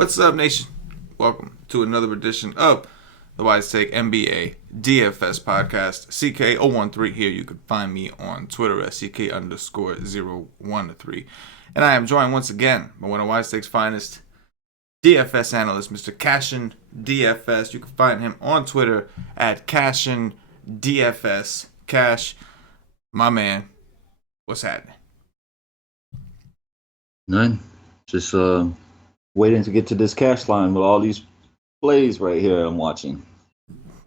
What's up, nation? Welcome to another edition of the Wise Take NBA DFS podcast. CK013 here. You can find me on Twitter at CK_013. And I am joined once again by one of Wise Take's finest DFS analyst, Mr. CashinDFS. You can find him on Twitter at CashinDFS. Cash, my man, what's happening? None. Just waiting to get to this cash line with all these plays right here I'm watching.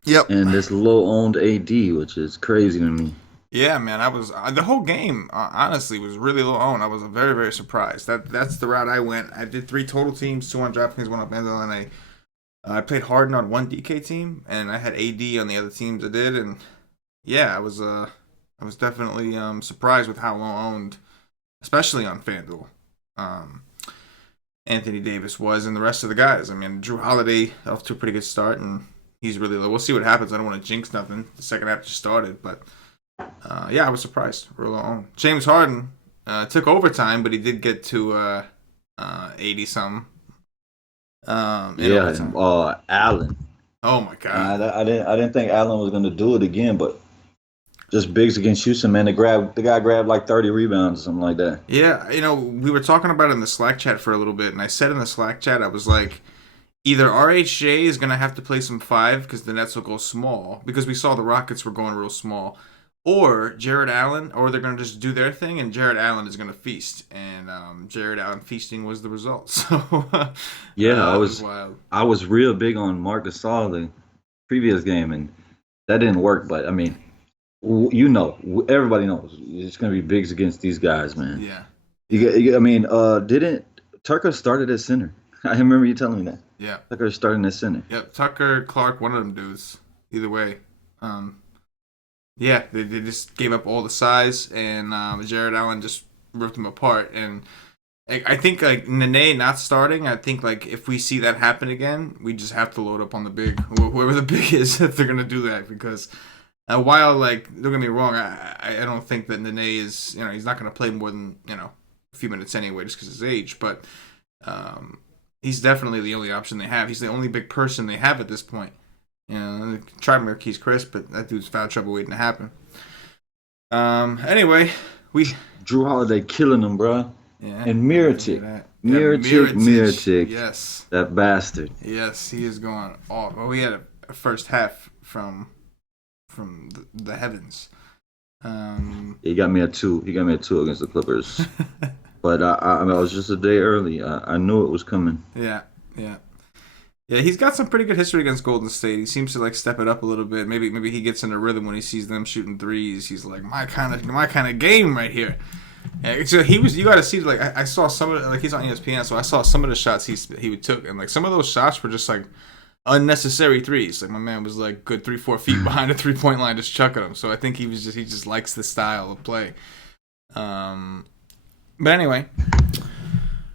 Yep. And this low-owned AD, which is crazy to me. Yeah, man, I was the whole game. Honestly, was really low owned. I was very, very surprised. That's the route I went. I did 3 total teams: 2 on DraftKings, 1 on FanDuel, and I played Harden on 1 DK team, and I had AD on the other teams I did. And yeah, I was definitely surprised with how low owned, especially on FanDuel, Anthony Davis was, and the rest of the guys. I mean, Drew Holiday off to a pretty good start, and he's really low. We'll see what happens. I don't want to jinx nothing. The second half just started, but yeah, I was surprised. Real low owned. James Harden took overtime, but he did get to 80 something. Allen. Oh my god! I didn't think Allen was going to do it again, but just bigs against Houston, man. The guy grabbed like 30 rebounds or something like that. Yeah, we were talking about it in the Slack chat for a little bit, and I said in the Slack chat, I was like, either RHJ is going to have to play some 5 because the Nets will go small, because we saw the Rockets were going real small, or Jared Allen, or they're going to just do their thing, and Jared Allen is going to feast. And Jared Allen feasting was the result. So yeah, I was real big on Marc Gasol the previous game, and that didn't work. But I mean, everybody knows it's going to be bigs against these guys, man. Yeah. Didn't Tucker started at center? I remember you telling me that. Yeah. Tucker starting at center. Yep. Tucker, Clark, one of them dudes. Either way. Yeah, they just gave up all the size, and Jared Allen just ripped them apart. And I think, like, Nene not starting, I think, like, if we see that happen again, we just have to load up on the big, whoever the big is, if they're going to do that. Because while, like, don't get me wrong, I don't think that Nene is, he's not going to play more than, a few minutes anyway, just because of his age. But he's definitely the only option they have. He's the only big person they have at this point. Try Marquise Chris, but that dude's found trouble waiting to happen. Anyway, Drew Holiday killing him, bro. Yeah. And Mirotic. Yes. That bastard. Yes, he is going off. Well, we had a first half from the heavens. He got me a 2. He got me a 2 against the Clippers. But I was just a day early. I knew it was coming. Yeah. Yeah, he's got some pretty good history against Golden State. He seems to like step it up a little bit. Maybe he gets in a rhythm when he sees them shooting threes. He's like, my kind of game right here. Yeah, so you got to see, like, I saw some of it, like, he's on ESPN, so I saw some of the shots he took, and like some of those shots were just like unnecessary threes. Like, my man was like good 3-4 feet behind the 3-point line, just chucking them. So I think he just likes the style of play. But anyway,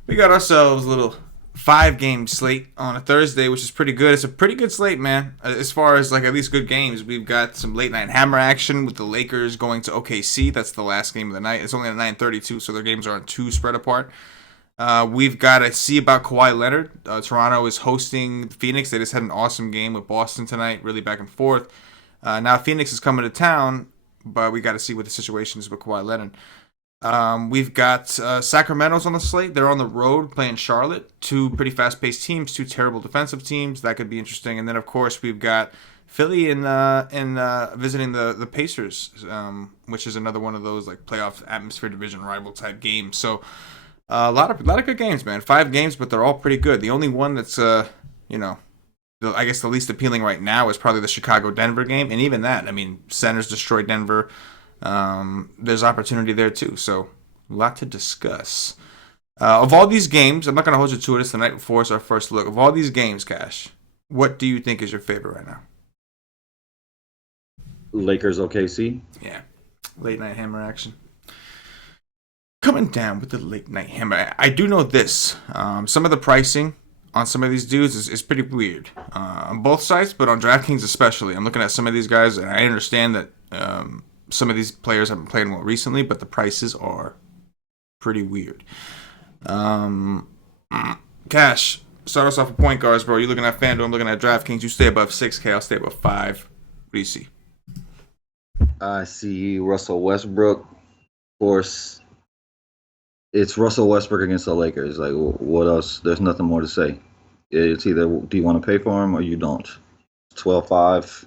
we got ourselves a little 5-game slate on a Thursday, which is pretty good. It's a pretty good slate, man. As far as, like, at least good games, we've got some late night hammer action with the Lakers going to OKC. That's the last game of the night. It's only at 9:32, so their games aren't too spread apart. We've got to see about Kawhi Leonard. Toronto is hosting Phoenix. They just had an awesome game with Boston tonight, really back and forth. Now Phoenix is coming to town, but we got to see what the situation is with Kawhi Leonard. We've got Sacramento's on the slate. They're on the road playing Charlotte. 2 pretty fast-paced teams, 2 terrible defensive teams. That could be interesting. And then, of course, we've got Philly in visiting the Pacers, which is another one of those like playoff atmosphere division rival type games. So a lot of good games, man. 5 games, but they're all pretty good. The only one that's I guess the least appealing right now is probably the Chicago-Denver game, and even that, I mean, Centers destroyed Denver. There's opportunity there too, so a lot to discuss. Of all these games, I'm not going to hold you to it. It's the night before, it's our first look. Of all these games, Cash, what do you think is your favorite right now? Lakers OKC. Yeah, late night hammer action. Coming down with the late night hammer. I do know this. Some of the pricing on some of these dudes is pretty weird. On both sides, but on DraftKings especially. I'm looking at some of these guys, and I understand that some of these players haven't played well recently, but the prices are pretty weird. Cash, start us off with point guards, bro. You're looking at FanDuel, I'm looking at DraftKings. You stay above 6K, I'll stay above 5. What do you see? I see Russell Westbrook. Of course, it's Russell Westbrook against the Lakers. Like, what else? There's nothing more to say. It's either do you want to pay for him or you don't. 12-5.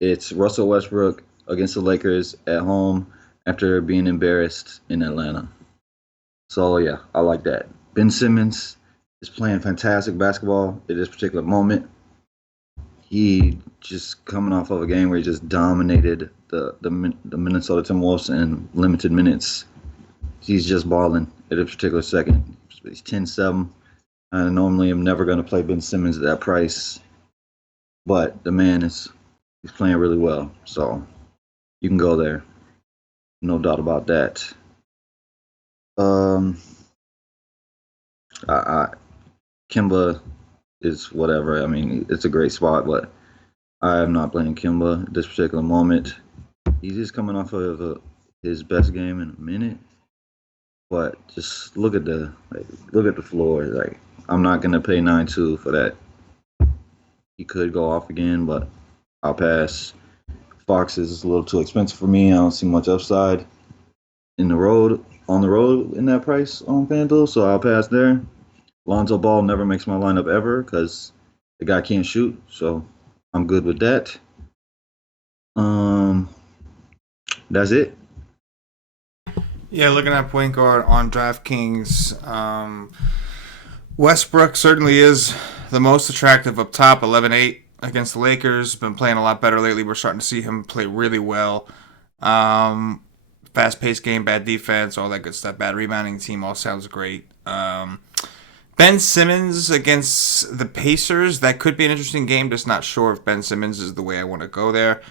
It's Russell Westbrook against the Lakers at home after being embarrassed in Atlanta. So, yeah, I like that. Ben Simmons is playing fantastic basketball at this particular moment. He just coming off of a game where he just dominated the Minnesota Timberwolves in limited minutes. He's just balling at a particular second. He's 10-7. I normally am never going to play Ben Simmons at that price, but the man he's playing really well. So you can go there, no doubt about that. Kemba is whatever. I mean, it's a great spot, but I am not playing Kemba at this particular moment. He's just coming off of his best game in a minute. But just look at the floor. Like, I'm not gonna pay 9-2 for that. He could go off again, but I'll pass. Fox is a little too expensive for me. I don't see much upside on the road in that price on FanDuel, so I'll pass there. Lonzo Ball never makes my lineup ever because the guy can't shoot, so I'm good with that. That's it. Yeah, looking at point guard on DraftKings, Westbrook certainly is the most attractive up top, 11-8 against the Lakers. Been playing a lot better lately. We're starting to see him play really well. Fast-paced game, bad defense, all that good stuff. Bad rebounding team, all sounds great. Ben Simmons against the Pacers, that could be an interesting game. Just not sure if Ben Simmons is the way I want to go there.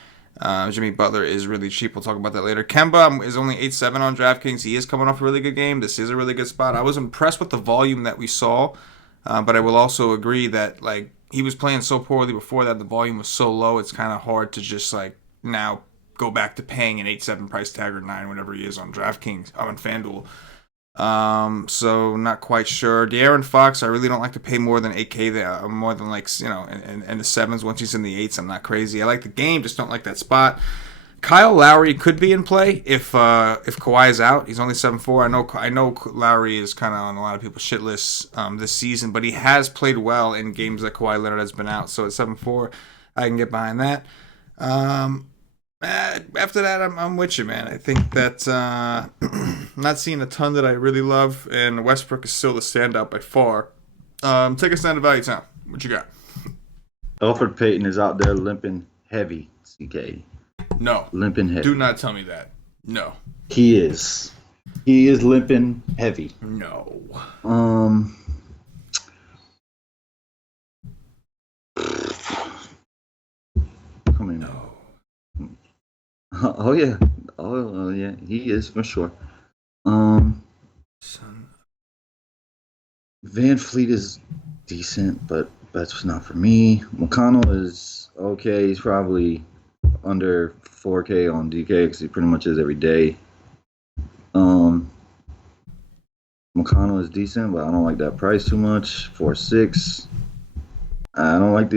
Jimmy Butler is really cheap. We'll talk about that later. Kemba is only 8-7 on DraftKings. He is coming off a really good game. This is a really good spot. I was impressed with the volume that we saw, but I will also agree that like he was playing so poorly before that. The volume was so low. It's kind of hard to just like now go back to paying an 8-7 price tag or 9 whenever he is on DraftKings on FanDuel. So not quite sure. De'Aaron Fox, I really don't like to pay more than 8K there, more than like, you know, and the 7s. Once he's in the 8s, I'm not crazy. I like the game, just don't like that spot. Kyle Lowry could be in play if Kawhi is out. He's only 7-4. I know Lowry is kind of on a lot of people's shit lists this season, but he has played well in games that Kawhi Leonard has been out. So at 7-4, I can get behind that. After that, I'm with you, man. I think that not seeing a ton that I really love, and Westbrook is still the standout by far. Take us down to Value Town. What you got? Alfred Payton is out there limping heavy, CK. No. Limping heavy. Do not tell me that. No. He is. He is limping heavy. No. Come on. No. Oh yeah. Oh yeah. He is for sure. Van Fleet is decent, but that's not for me. McConnell is okay. He's probably under 4K on DK because he pretty much is every day. McConnell is decent, but I don't like that price too much. 4-6. I don't like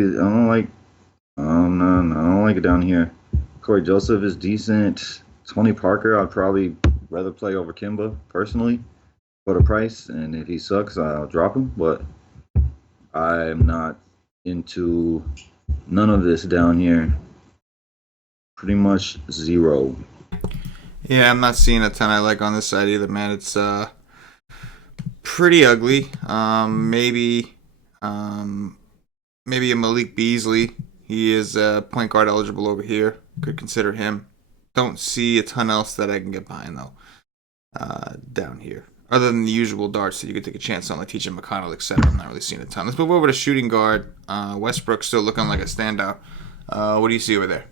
it down here. Corey Joseph is decent. Tony Parker, I'd probably rather play over Kemba personally for the price, and if he sucks, I'll drop him. But I'm not into none of this down here. Pretty much zero. Yeah, I'm not seeing a ton I like on this side either, man. It's pretty ugly. Maybe a Malik Beasley. He is point guard eligible over here. Could consider him. Don't see a ton else that I can get behind though. Down here, other than the usual darts that you could take a chance on, like TJ McConnell, etc. I'm not really seeing a ton. Let's move over to shooting guard. Westbrook still looking like a standout. What do you see over there?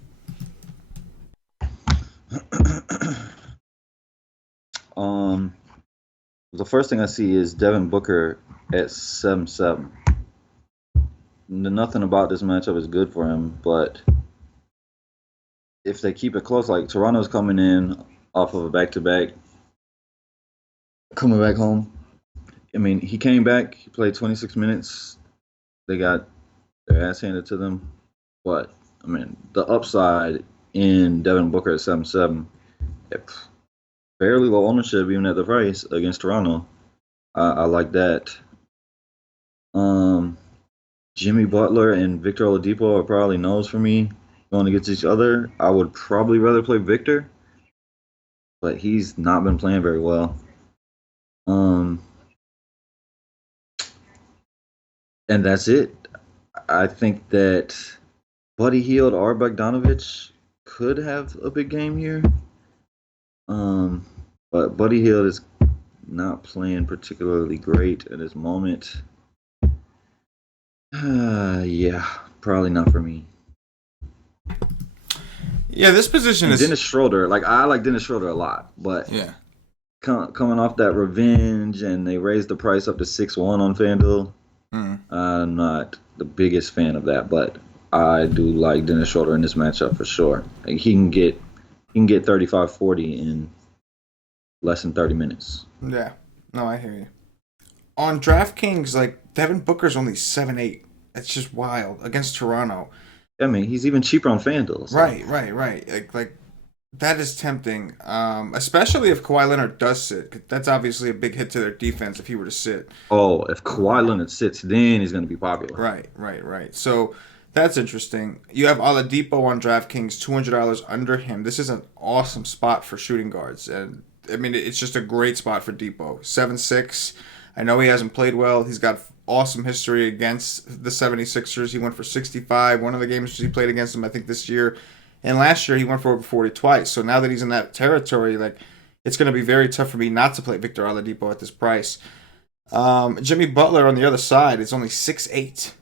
The first thing I see is Devin Booker at 7-7. Nothing about this matchup is good for him, but if they keep it close, like Toronto's coming in off of a back-to-back, coming back home. I mean, he came back, he played 26 minutes they got their ass handed to them. But I mean, the upside in Devin Booker at 7-7, fairly low ownership even at the price against Toronto. I like that. Um, Jimmy Butler and Victor Oladipo are probably no's for me going against each other. I would probably rather play Victor, but he's not been playing very well. Um, and that's it. I think that Buddy Hield or Bogdanovich could have a big game here. Um, but Buddy Hield is not playing particularly great at this moment. Yeah, probably not for me. Yeah, this position And is. Dennis Schroeder, like I like Dennis Schroeder a lot, but Yeah. coming off that revenge and they raised the price up to 6-1 on FanDuel, Mm. I'm not the biggest fan of that, but I do like Dennis Schroeder in this matchup for sure. Like he can get 35-40 in less than 30 minutes. Yeah. No, I hear you. On DraftKings, like Devin Booker's only 7-8. That's just wild against Toronto. I mean, he's even cheaper on FanDuel. So. Right. Like that is tempting. Especially if Kawhi Leonard does sit. 'Cause that's obviously a big hit to their defense if he were to sit. Oh, if Kawhi Leonard sits, then he's going to be popular. Right. So that's interesting. You have Oladipo on DraftKings, $200 under him. This is an awesome spot for shooting guards, and I mean it's just a great spot for Depot. 7-6. I know he hasn't played well. He's got awesome history against the 76ers. He went for 65. One of the games he played against them, I think, this year. And last year he went for over 40 twice. So now that he's in that territory, like it's going to be very tough for me not to play Victor Oladipo at this price. Jimmy Butler on the other side is only 6'8".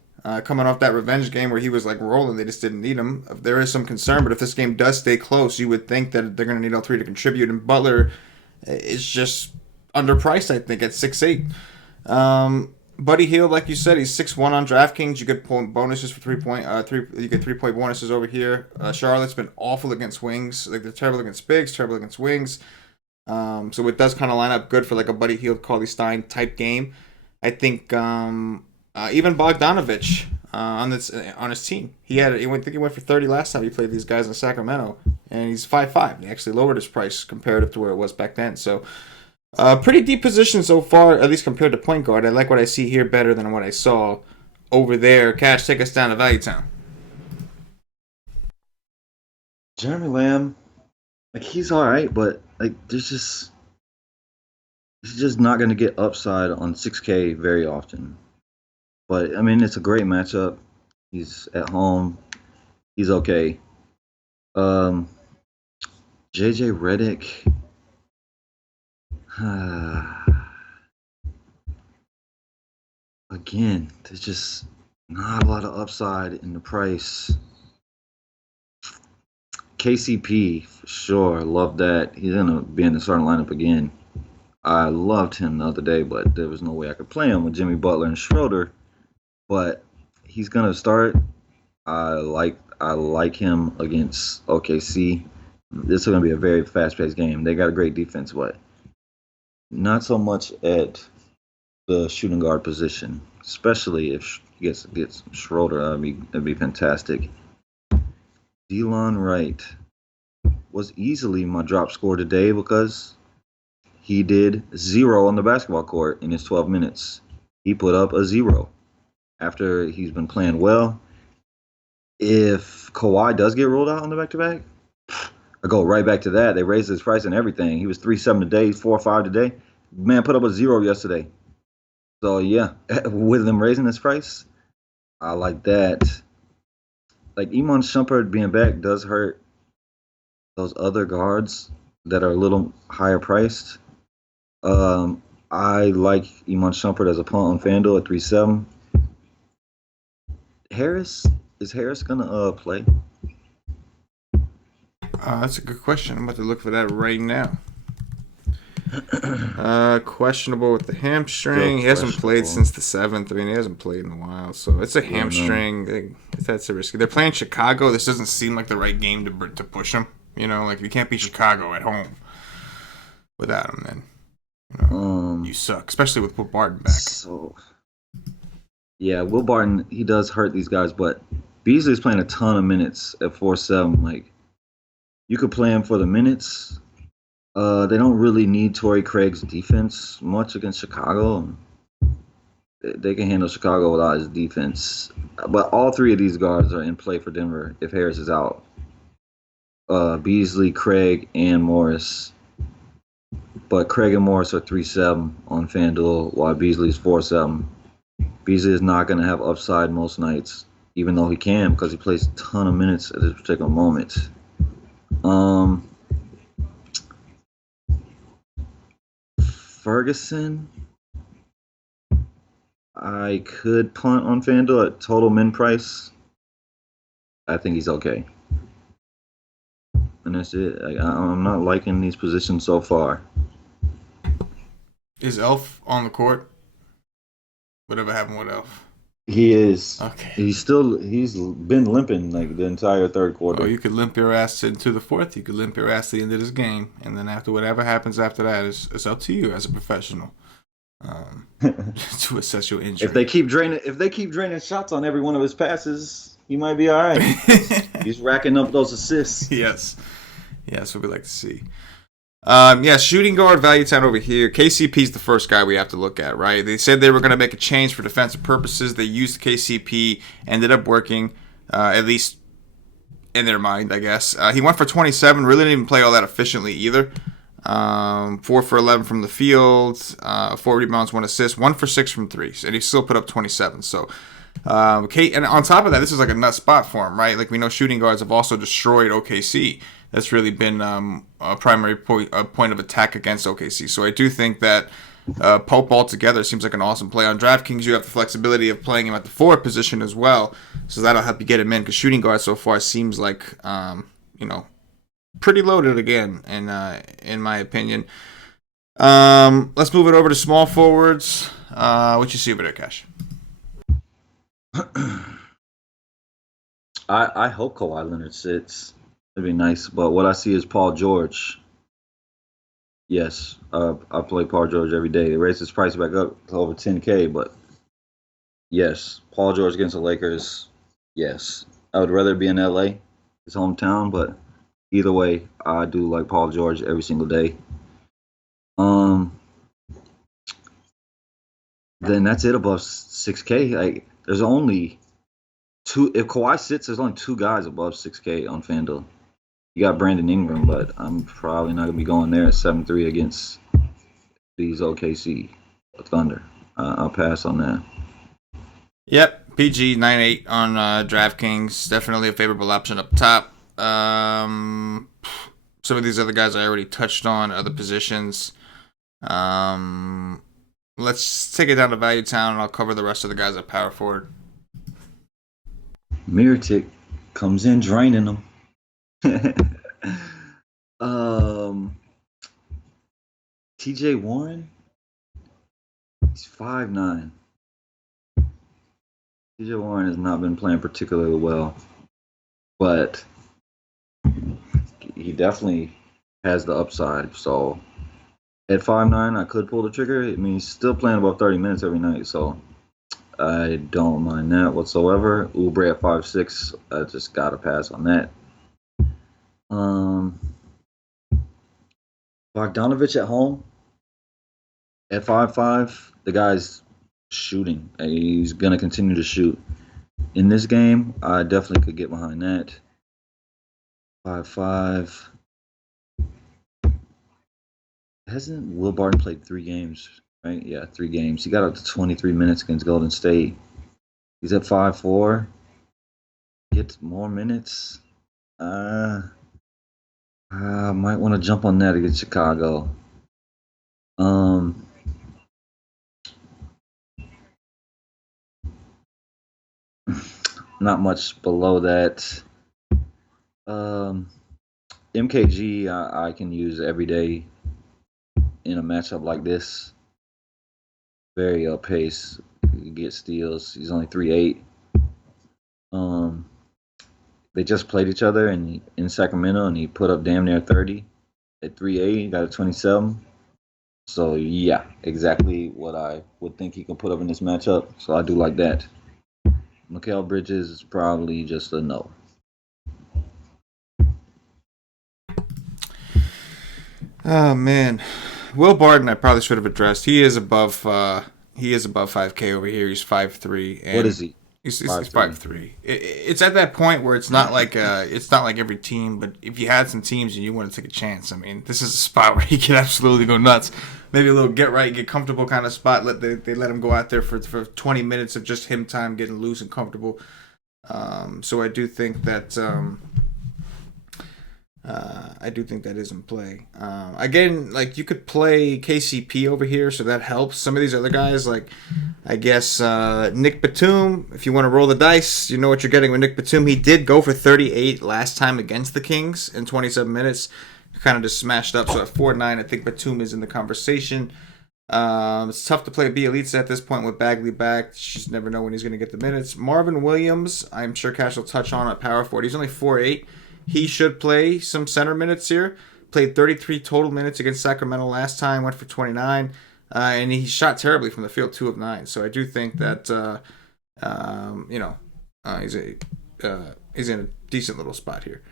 Coming off that revenge game where he was like rolling, they just didn't need him. There is some concern, but if this game does stay close, you would think that they're going to need all three to contribute. And Butler is just underpriced, I think, at 6'8". Buddy Hield, like you said, he's 6-1 on DraftKings. You get bonuses for 3-point. You get 3-point bonuses over here. Charlotte's been awful against wings. Like they're terrible against bigs, terrible against wings. So it does kind of line up good for like a Buddy Hield, Cauley Stein type game. I think even Bogdanovich on his team, I think he went for 30 last time he played these guys in Sacramento, and he's 5'5". He actually lowered his price comparative to where it was back then. So pretty deep position so far, at least compared to point guard. I like what I see here better than what I saw over there. Cash, take us down to Value Town. Jeremy Lamb, like he's all right, but like he's just not going to get upside on 6K very often. But I mean, it's a great matchup. He's at home. He's okay. JJ Redick. Again, there's just not a lot of upside in the price. KCP, for sure. Love that. He's going to be in the starting lineup again. I loved him the other day, but there was no way I could play him with Jimmy Butler and Schroeder. But he's going to start. I like him against OKC. This is going to be a very fast-paced game. They got a great defense, but not so much at the shooting guard position, especially if he gets Schroeder. That'd be fantastic. Delon Wright was easily my drop score today because he did 0 on the basketball court in his 12 minutes. He put up a 0 after he's been playing well. If Kawhi does get rolled out on the back-to-back, I go right back to that. They raised his price and everything. He was 3-7 today, 4-5 today. Man put up a 0 yesterday. So, yeah, with them raising his price, I like that. Like, Iman Shumpert being back does hurt those other guards that are a little higher priced. I like Iman Shumpert as a punt on FanDuel at 3-7. Is Harris going to play? That's a good question. I'm about to look for that right now. Questionable with the hamstring. He hasn't played since the 7th. I mean, he hasn't played in a while, so it's a hamstring. That's a risky. They're playing Chicago. This doesn't seem like the right game to push him. You know, like you can't beat Chicago at home without him. Then you suck, especially with Will Barton back. So Yeah, Will Barton, he does hurt these guys, but Beasley's playing a ton of minutes at 4-7. Like, you could play him for the minutes. They don't really need Torrey Craig's defense much against Chicago. They can handle Chicago without his defense. But all three of these guards are in play for Denver if Harris is out. Beasley, Craig, and Morris. But Craig and Morris are 3-7 on FanDuel, while Beasley's 4-7. Beasley is not going to have upside most nights, even though he can because he plays a ton of minutes at this particular moment. Ferguson, I could punt on FanDuel at total min price. I think he's okay. And that's it. I'm not liking these positions so far. Is Elf on the court? Whatever happened with Elf? He is. Okay. He's been limping like the entire third quarter. Or you could limp your ass into the fourth. You could limp your ass to the end of this game, and then after whatever happens after that is up to you as a professional to assess your injury. If they keep draining shots on every one of his passes, he might be all right. He's racking up those assists. Yes, what we like to see. Shooting guard value time over here. KCP's the first guy we have to look at, right? They said they were going to make a change for defensive purposes. They used KCP, ended up working, at least in their mind, I guess. He went for 27, really didn't even play all that efficiently either. 4 for 11 from the field, 4 rebounds, 1 assist, 1 for 6 from threes, and he still put up 27. So, and on top of that, this is like a nut spot for him, right? Like we know shooting guards have also destroyed OKC. That's really been a primary point of attack against OKC. So I do think that Pope altogether seems like an awesome play. On DraftKings, you have the flexibility of playing him at the forward position as well. So that'll help you get him in because shooting guard so far seems like, pretty loaded again, in my opinion. Let's move it over to small forwards. What you see over there, Cash? I hope Kawhi Leonard sits. It'd be nice, but what I see is Paul George. Yes, I play Paul George every day. They raised his price back up to over 10K, but yes, Paul George against the Lakers. Yes, I would rather be in LA, his hometown, but either way, I do like Paul George every single day. Then that's it above 6K. Like, there's only two. If Kawhi sits, there's only 2 guys above 6K on FanDuel. You got Brandon Ingram, but I'm probably not gonna be going there at 7-3 against these OKC Thunder. I'll pass on that. Yep, PG 9-8 on DraftKings. Definitely a favorable option up top. Some of these other guys I already touched on, other positions. Let's take it down to Value Town, and I'll cover the rest of the guys at power forward. Mirotic comes in draining them. TJ Warren, he's 5'9". TJ Warren has not been playing particularly well, but he definitely has the upside. So at 5'9", I could pull the trigger. I mean, he's still playing about 30 minutes every night, so I don't mind that whatsoever. Oubre at 5'6", I just gotta pass on that. Bogdanovich at home at 5'5", the guy's shooting. He's gonna continue to shoot. In this game, I definitely could get behind that. 5'5". Hasn't Will Barton played 3 games, right? Yeah, 3 games. He got up to 23 minutes against Golden State. He's at 5'4". Gets more minutes. I might want to jump on that against Chicago. Not much below that. MKG I can use every day in a matchup like this. Very up pace. He gets steals. He's only 3'8". They just played each other in Sacramento, and he put up damn near 30 at 3'8". He got a 27. So yeah, exactly what I would think he can put up in this matchup. So I do like that. Mikal Bridges is probably just a no. Oh man, Will Barton, I probably should have addressed. He is above. He is above 5K over here. He's 5'3", What is and he? he's 5'3". 5'3". It's at that point where it's not like every team. But if you had some teams and you want to take a chance, I mean, this is a spot where he can absolutely go nuts. Maybe a little get right, get comfortable kind of spot. They let him go out there for 20 minutes of just him time getting loose and comfortable. So I do think that. I do think that is in play. Again, like you could play KCP over here, so that helps. Some of these other guys, like I guess Nick Batum, if you want to roll the dice, you know what you're getting with Nick Batum. He did go for 38 last time against the Kings in 27 minutes. Kind of just smashed up. So at 4-9, I think Batum is in the conversation. It's tough to play Bielitsa at this point with Bagley back. You just never know when he's going to get the minutes. Marvin Williams, I'm sure Cash will touch on at power forward. He's only 4'8". He should play some center minutes here. Played 33 total minutes against Sacramento last time. Went for 29. And he shot terribly from the field, 2 of 9. So I do think that, he's in a decent little spot here.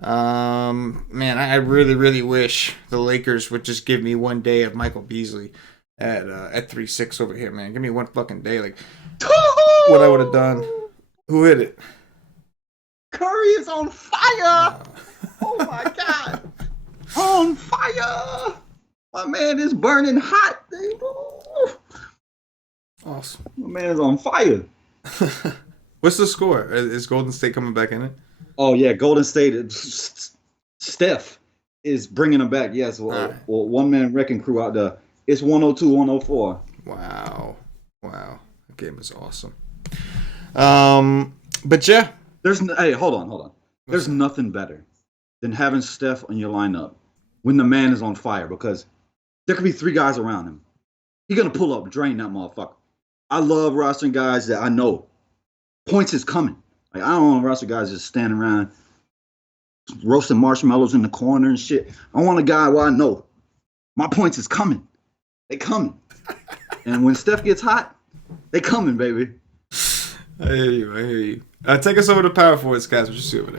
Man, I really, really wish the Lakers would just give me one day of Michael Beasley at 3-6 over here, man. Give me one fucking day. Like, what I would have done. Who hit it? Curry is on fire! Oh my god! On fire! My man is burning hot. Awesome. My man is on fire. What's the score? Is Golden State coming back in it? Oh yeah, Golden State. Steph is bringing them back. Yes, well, right. One man wrecking crew out there. It's 102-104. Wow, that game is awesome. But yeah. Hey, hold on. There's nothing better than having Steph on your lineup when the man is on fire because there could be 3 guys around him. He's gonna pull up, drain that motherfucker. I love rostering guys that I know points is coming. Like I don't want to roster guys just standing around roasting marshmallows in the corner and shit. I want a guy where I know my points is coming. They coming. And when Steph gets hot, they coming, baby. I hear you. Take us over to power forwards, guys. What you see over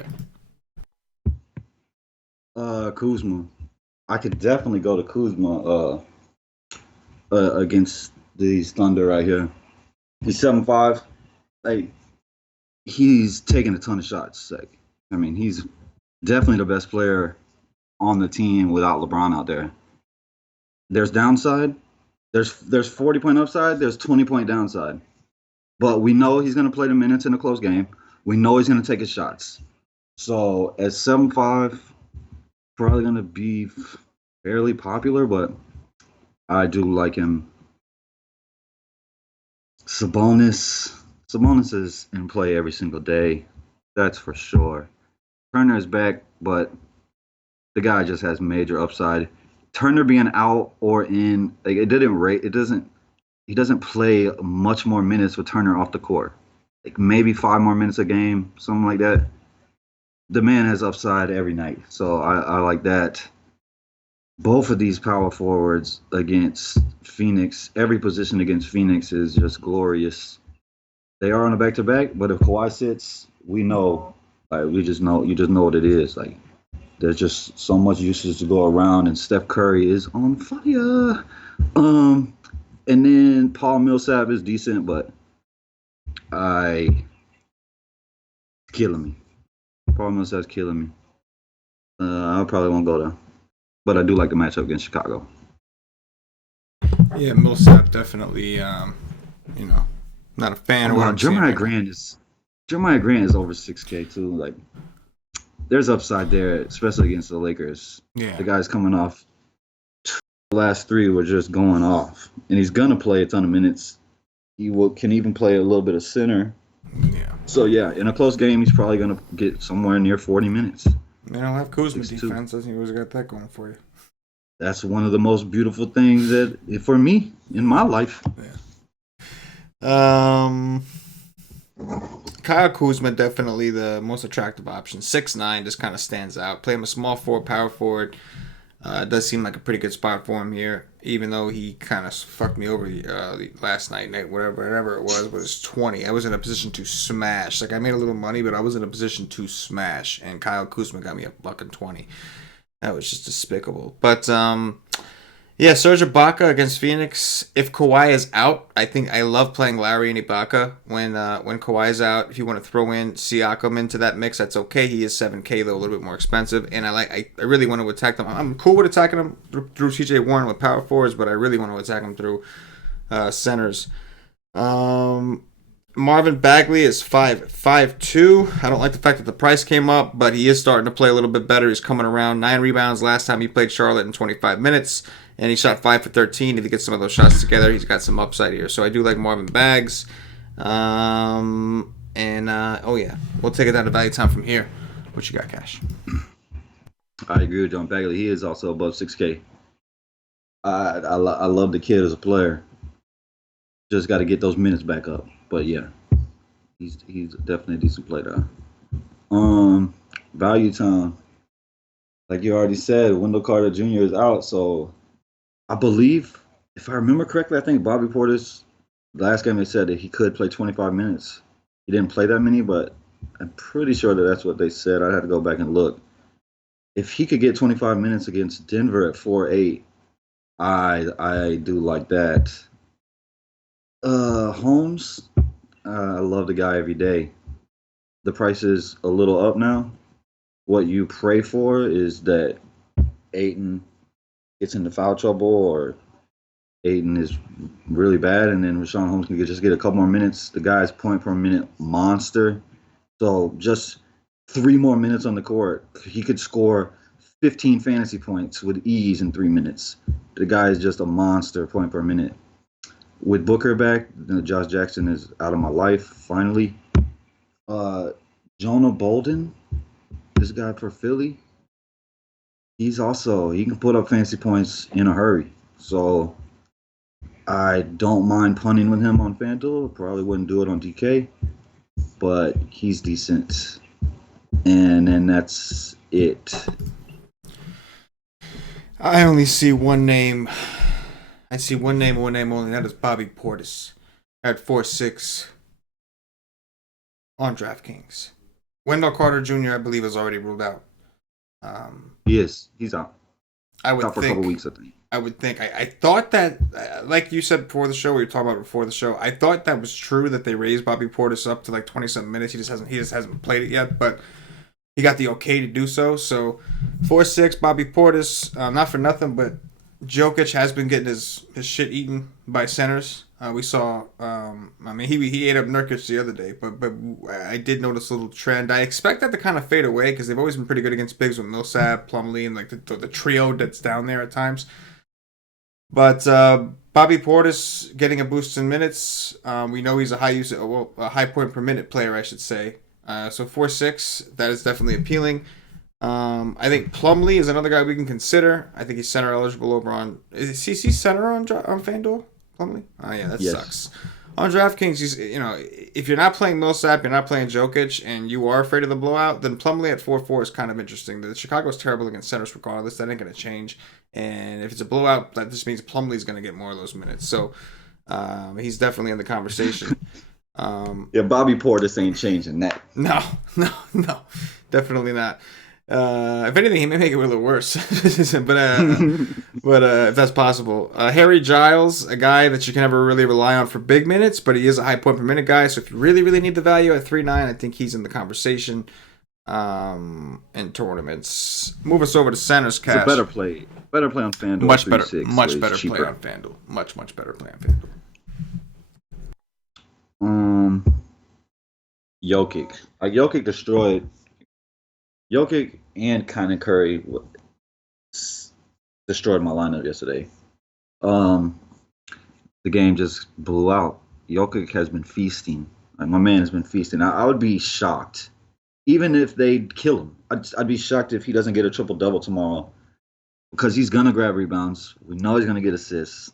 there? Kuzma. I could definitely go to Kuzma against these Thunder right here. He's 7'5". Like he's taking a ton of shots. Like I mean, he's definitely the best player on the team without LeBron out there. There's downside. There's 40-point upside. There's 20-point downside. But we know he's going to play the minutes in a close game. We know he's going to take his shots. So at 7'5", probably going to be fairly popular, but I do like him. Sabonis is in play every single day. That's for sure. Turner is back, but the guy just has major upside. Turner being out or in, like he doesn't play much more minutes with Turner off the court. Like maybe 5 more minutes a game, something like that. The man has upside every night. So I like that. Both of these power forwards against Phoenix, every position against Phoenix is just glorious. They are on a back-to-back, but if Kawhi sits, we know. Like you just know what it is. Like there's just so much usage to go around, and Steph Curry is on fire. And then Paul Millsap is decent, but killing me. Paul Millsap's killing me. I probably won't go there, but I do like the matchup against Chicago. Yeah, Millsap definitely. Not a fan of what I'm Jeremiah Grant is over 6K too. Like, there's upside there, especially against the Lakers. Yeah, the guy's coming off. The last 3 were just going off, and he's gonna play a ton of minutes. He can even play a little bit of center. Yeah. So yeah, in a close game, he's probably gonna get somewhere near 40 minutes. They don't have Kuzma defense. I think he always got that going for you. That's one of the most beautiful things for me in my life. Yeah. Kyle Kuzma definitely the most attractive option. 6'9", just kind of stands out. Play him a small forward, power forward. It does seem like a pretty good spot for him here, even though he kind of fucked me over the last night, whatever it was 20. I was in a position to smash. Like, I made a little money, but I was in a position to smash, and Kyle Kuzma got me a fucking 20. That was just despicable. But, yeah, Serge Ibaka against Phoenix. If Kawhi is out, I love playing Lowry and Ibaka when Kawhi is out. If you want to throw in Siakam into that mix, that's okay. He is 7K though, a little bit more expensive, and I really want to attack them. I'm cool with attacking them through TJ Warren with power forwards, but I really want to attack them through centers. Marvin Bagley is 5'2". I don't like the fact that the price came up, but he is starting to play a little bit better. He's coming around. 9 rebounds last time he played Charlotte in 25 minutes, and he shot 5 for 13. If he gets some of those shots together, he's got some upside here. So I do like Marvin Bags. Oh yeah, we'll take it down to value time from here. What you got, Cash? I agree with John Bagley. He is also above 6K. I love the kid as a player. Just got to get those minutes back up. But yeah, he's definitely a decent player. Value time. Like you already said, Wendell Carter Jr. is out. So I believe, if I remember correctly, I think Bobby Portis, last game they said that he could play 25 minutes. He didn't play that many, but I'm pretty sure that that's what they said. I'd have to go back and look. If he could get 25 minutes against Denver at 4-8, I do like that. Holmes, I love the guy every day. The price is a little up now. What you pray for is that Ayton gets into foul trouble or Ayton is really bad, and then Richaun Holmes can just get a couple more minutes. The guy's point per minute monster. So just 3 more minutes on the court. He could score 15 fantasy points with ease in 3 minutes. The guy is just a monster point per minute. With Booker back, Josh Jackson is out of my life, finally. Jonah Bolden, this guy for Philly, he can put up fantasy points in a hurry. So I don't mind punting with him on FanDuel. Probably wouldn't do it on DK, but he's decent. And then that's it. I only see one name. I see one name only. That is Bobby Portis at 4.6 on DraftKings. Wendell Carter Jr., I believe, is already ruled out. Yes, he's out. I would out for think, a couple weeks, I think. I would think. I thought that, like you said before the show, we were talking about before the show. I thought that was true that they raised Bobby Portis up to like 20-something minutes. He just hasn't played it yet, but he got the okay to do so. So 4.6 Bobby Portis, not for nothing, but Jokic has been getting his shit eaten by centers. We saw, he ate up Nurkic the other day, but I did notice a little trend. I expect that to kind of fade away because they've always been pretty good against bigs with Millsap, Plumlee, and like the trio that's down there at times. But Bobby Portis getting a boost in minutes. We know he's a high point per minute player, I should say. So 4.6, that is definitely appealing. I think Plumlee is another guy we can consider. I think he's center eligible over on. Is he center on FanDuel? Plumlee? Oh yeah, that sucks. On DraftKings, if you're not playing Millsap, you're not playing Jokic, and you are afraid of the blowout, then Plumlee at 4.4 is kind of interesting. The Chicago's terrible against centers regardless. That ain't going to change. And if it's a blowout, that just means Plumlee's going to get more of those minutes. So he's definitely in the conversation. Bobby Portis ain't changing that. No, definitely not. If anything, he may make it a little worse, but if that's possible. Harry Giles, a guy that you can never really rely on for big minutes, but he is a high point per minute guy. So if you really, really need the value at 3.9, I think he's in the conversation. In tournaments, move us over to centers. Cash. It's a better play on FanDuel. Much better play on FanDuel. Much better play on FanDuel. Jokic. Jokic destroyed. Jokic and Kynan Curry destroyed my lineup yesterday. The game just blew out. Jokic has been feasting. Like, my man has been feasting. I would be shocked, even if they kill him. I'd be shocked if he doesn't get a triple-double tomorrow, because he's gonna grab rebounds. We know he's gonna get assists.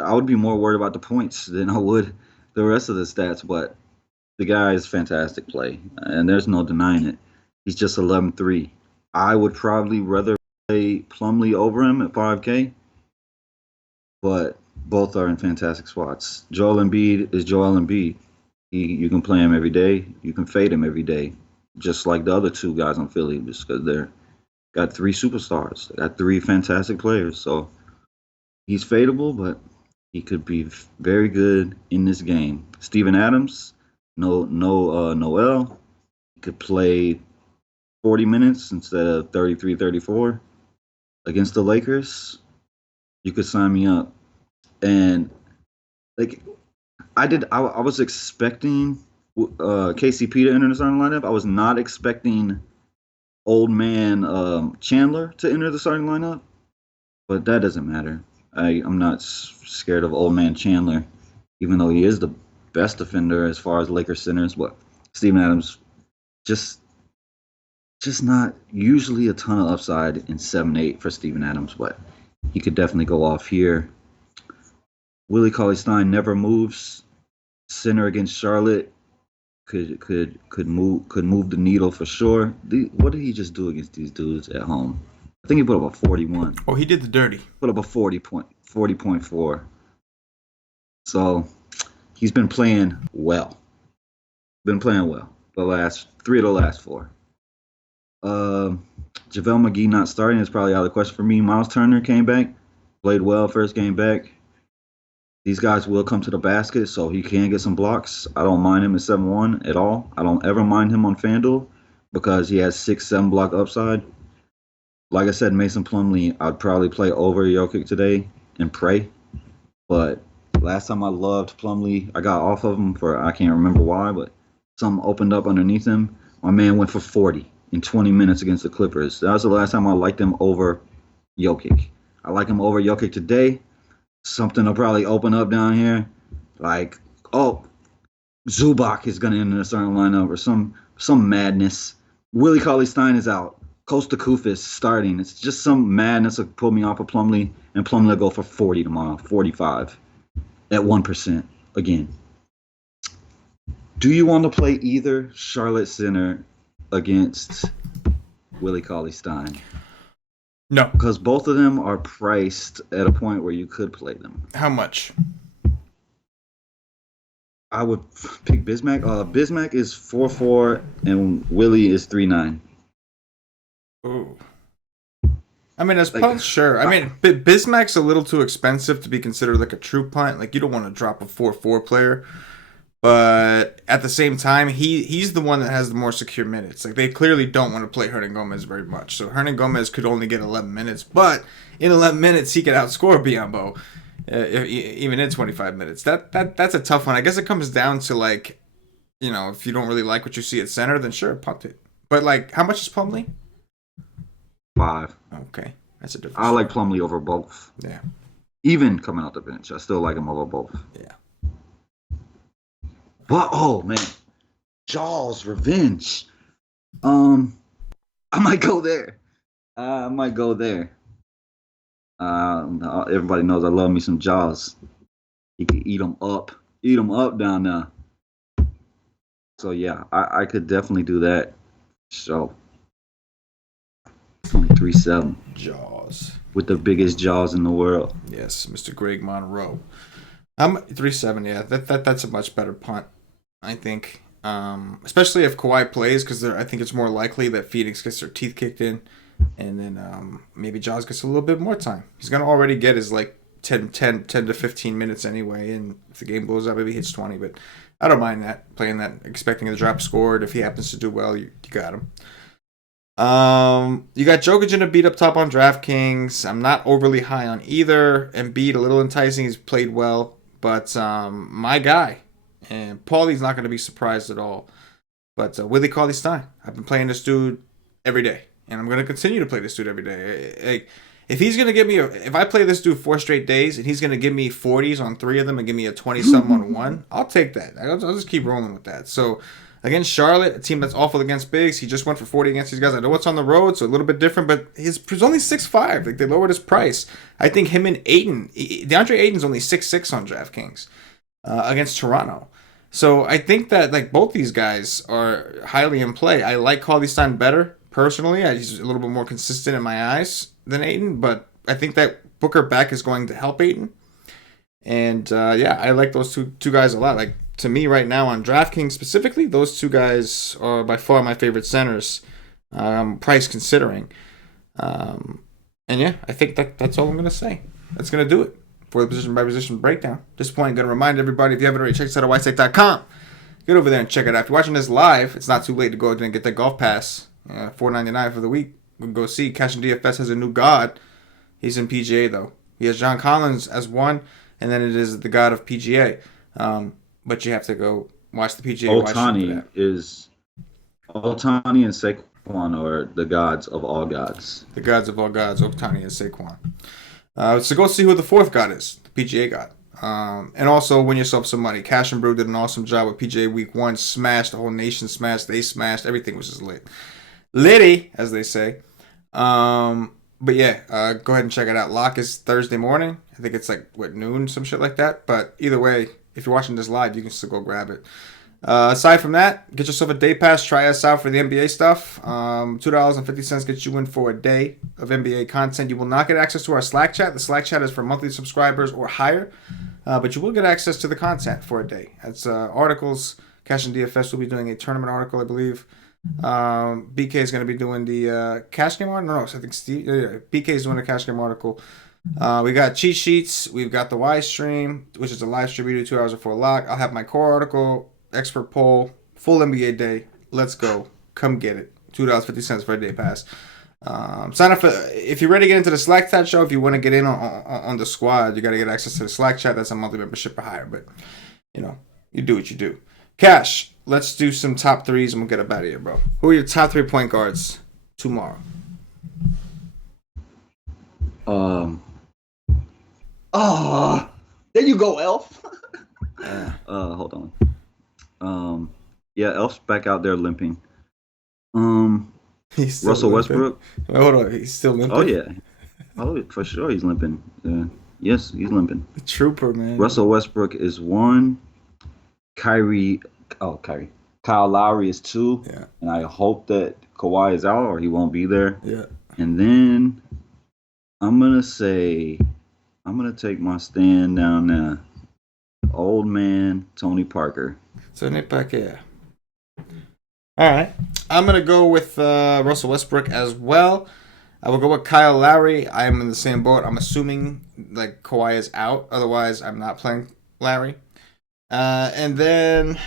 I would be more worried about the points than I would the rest of the stats. But the guy is fantastic play, and there's no denying it. He's just 11-3. I would probably rather play Plumlee over him at 5K, but both are in fantastic spots. Joel Embiid is Joel Embiid. You can play him every day. You can fade him every day, just like the other two guys on Philly, just because they're got three superstars. They got three fantastic players. So he's fadeable, but he could be very good in this game. Steven Adams, Noel, he could play 40 minutes instead of 33, 34 against the Lakers. You could sign me up. And like I was expecting KCP to enter the starting lineup. I was not expecting old man Chandler to enter the starting lineup, but that doesn't matter. I'm not scared of old man Chandler, even though he is the best defender as far as Lakers centers. But Steven Adams, just not usually a ton of upside in 7-8 for Steven Adams, but he could definitely go off here. Willie Cauley-Stein never moves. Center against Charlotte could move the needle for sure. What did he just do against these dudes at home? I think he put up a 41. Oh, he did the dirty. Put up a 40.4. So he's been playing well. The last 3 of the last 4. JaVale McGee not starting is probably out of the question for me. Miles Turner came back, played well first game back. These guys will come to the basket, so he can get some blocks. I don't mind him at 7-1 at all. I don't ever mind him on FanDuel because he has 6-7 block upside. Like I said, Mason Plumlee, I'd probably play over Jokic today and pray. But last time I loved Plumlee, I got off of him for I can't remember why, but something opened up underneath him. My man went for 40 in 20 minutes against the Clippers. That was the last time I liked him over Jokic. I like him over Jokic today. Something will probably open up down here, like, oh, Zubac is going to enter the starting lineup or some madness. Willie Cauley-Stein is out. Costa Kufis starting. It's just some madness will pull me off of Plumlee, and Plumlee will go for 40 tomorrow, 45 at 1% again. Do you want to play either Charlotte center against Willie Cauley-Stein? No. Because both of them are priced at a point where you could play them. How much? I would pick Bismack. Bismack is 4.4 and Willie is 3.9. Ooh. I mean, as punts, sure. I mean, Bismack's a little too expensive to be considered like a true punt. Like, you don't want to drop a 4.4 player. But at the same time, he's the one that has the more secure minutes. Like, they clearly don't want to play Hernangomez very much. So Hernangomez could only get 11 minutes. But in 11 minutes, he could outscore Biyombo, even in 25 minutes. That's a tough one. I guess it comes down to, like, you know, if you don't really like what you see at center, then sure, punt it. But, like, how much is Plumlee? 5. Okay. That's a difference. I like Plumlee over both. Yeah. Even coming out the bench, I still like him over both. Yeah. But, oh, man. Jaws Revenge. I might go there. Everybody knows I love me some Jaws. You can eat them up. Eat them up down there. So, yeah, I could definitely do that. So, 3-7. Jaws. With the biggest jaws in the world. Yes, Mr. Greg Monroe. I'm 3-7, yeah. That's a much better punt, I think. Especially if Kawhi plays, because I think it's more likely that Phoenix gets their teeth kicked in, and then maybe Jaws gets a little bit more time. He's going to already get his, like, 10 to 15 minutes anyway, and if the game blows up, maybe he hits 20, but I don't mind that, playing that, expecting the drop scored. If he happens to do well, you got him. You got Jokic in a beat up top on DraftKings. I'm not overly high on either. Embiid, a little enticing. He's played well, but my guy, and Paulie's not going to be surprised at all. But Willie Cauley-Stein, I've been playing this dude every day, and I'm going to continue to play this dude every day. If he's going to give me if I play this dude 4 straight days, and he's going to give me 40s on 3 of them and give me a 20-something on 1, I'll take that. I'll just keep rolling with that. So, against Charlotte, a team that's awful against bigs, he just went for 40 against these guys. I know it's on the road, so a little bit different, but he's only 6'5". Like, they lowered his price. I think him and Ayton, DeAndre Ayton's only 6'6" on DraftKings against Toronto. So I think that, like, both these guys are highly in play. I like Cauley-Stein better, personally. He's a little bit more consistent in my eyes than Ayton, but I think that Booker back is going to help Ayton. And yeah, I like those two guys a lot. Like to me right now on DraftKings specifically, those two guys are by far my favorite centers, price considering. And yeah, I think that's all I'm gonna say. That's gonna do it for the position by position breakdown. At this point, I'm gonna remind everybody if you haven't already checked us out at whitestate.com, get over there and check it out. If you're watching this live, it's not too late to go ahead and get that golf pass. $4.99 for the week. We can go see. CashinDFS has a new god. He's in PGA though. He has John Collins as one, and then it is the god of PGA. But you have to go watch the PGA. Otani and Saquon are the gods of all gods. The gods of all gods, Otani and Saquon. So go see who the fourth god is, the PGA god. And also win yourself some money. Cash and Brew did an awesome job with PGA Week 1. Smashed, the whole nation smashed. They smashed. Everything was just lit. Litty, as they say. But yeah, go ahead and check it out. Lock is Thursday morning. I think it's like, noon, some shit like that. But either way, if you're watching this live, you can still go grab it. Aside from that, get yourself a day pass. Try us out for the NBA stuff. $2.50 gets you in for a day of NBA content. You will not get access to our Slack chat. The Slack chat is for monthly subscribers or higher. But you will get access to the content for a day. It's articles. CashinDFS will be doing a tournament article, I believe. BK is going to be doing the cash game article. No, I think Steve. BK is doing the cash game article. We got cheat sheets. We've got the Y stream, which is a live stream we do 2 hours before lock. I'll have my core article, expert poll, full NBA day. Let's go. Come get it. $2.50 for a day pass. Sign up for if you're ready to get into the Slack chat show. If you want to get in on the squad, you got to get access to the Slack chat. That's a monthly membership or higher. But you do what you do. Cash. Let's do some top threes and we'll get up out of here, bro. Who are your top 3 point guards tomorrow? There you go, Elf. Hold on. Yeah, Elf's back out there limping. Russell Westbrook. Wait, hold on, he's still limping. Oh yeah. Oh, for sure he's limping. Yes, he's limping. The trooper, man. Russell Westbrook is 1. Kyle Lowry is 2. Yeah. And I hope that Kawhi is out or he won't be there. Yeah. And then I'm gonna take my stand down there. Old man Tony Parker. Tony Parker. All right. I'm going to go with Russell Westbrook as well. I will go with Kyle Lowry. I am in the same boat. I'm assuming like Kawhi is out. Otherwise, I'm not playing Lowry. And then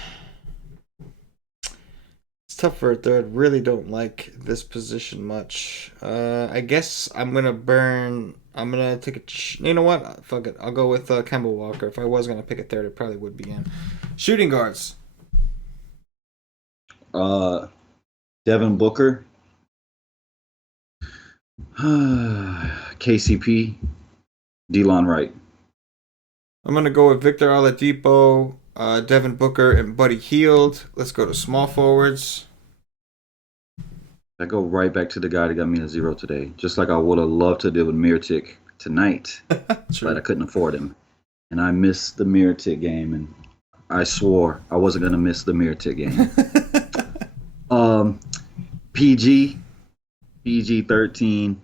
it's tough for a third. Really don't like this position much. I guess I'm going to take a... You know what? Fuck it. I'll go with Kemba Walker. If I was going to pick a third, it probably would be in. Shooting guards. Devin Booker. KCP. Delon Wright. I'm going to go with Victor Oladipo, Devin Booker, and Buddy Hield. Let's go to small forwards. I go right back to the guy that got me a 0 today. Just like I would have loved to deal with Mirotic tonight, but I couldn't afford him. And I missed the Mirotic game, and I swore I wasn't going to miss the Mirotic game. PG13.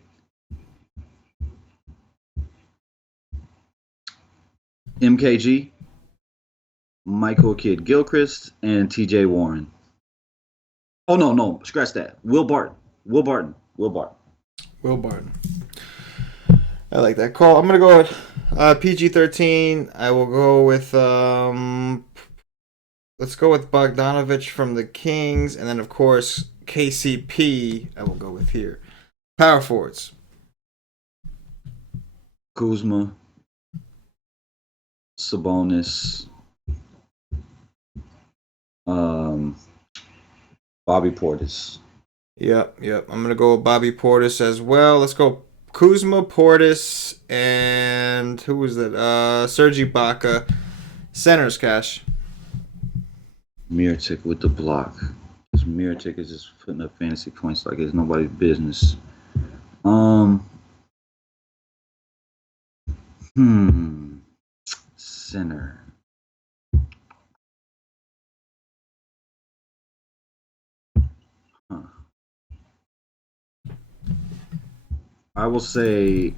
MKG, Michael Kidd Gilchrist, and TJ Warren. Oh, no, scratch that. Will Barton. I like that call. I'm going to go with PG-13. I will go with, let's go with Bogdanovich from the Kings. And then, of course, KCP, I will go with here. Power forwards. Kuzma, Sabonis, Bobby Portis. Yep. I'm going to go with Bobby Portis as well. Let's go Kuzma, Portis, and who was that? Serge Ibaka. Centers, Cash. Mirotic with the block. This Mirotic is just putting up fantasy points like it's nobody's business. Center. I will say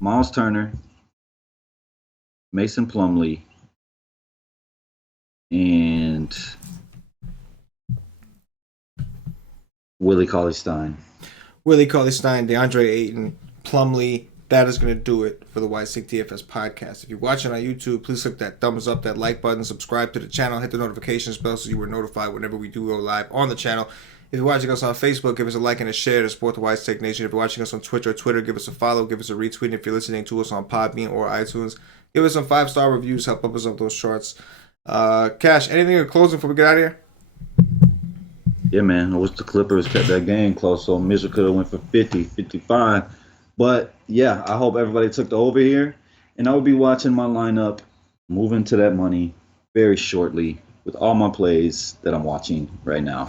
Miles Turner, Mason Plumlee, and Willie Cauley-Stein. Willie Cauley-Stein, DeAndre Ayton, Plumlee. That is going to do it for the White Stick DFS podcast. If you're watching on YouTube, please click that thumbs up, that like button, subscribe to the channel, hit the notifications bell so you are notified whenever we do go live on the channel. If you're watching us on Facebook, give us a like and a share to support the White Stick Nation. If you're watching us on Twitch or Twitter, give us a follow, give us a retweet. And if you're listening to us on Podbean or iTunes, give us some 5-star reviews, help us up those charts. Cash, anything in closing before we get out of here? Yeah, man. I wish the Clippers kept that game close so Mitchell could have went for 50, 55. But, yeah, I hope everybody took the over here. And I will be watching my lineup, moving to that money very shortly with all my plays that I'm watching right now.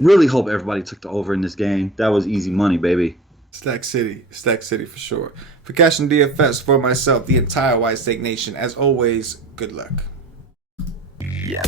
Really hope everybody took the over in this game. That was easy money, baby. Stack City for sure. For CashinDFS, for myself, the entire White Steak Nation, as always, good luck. Yeah.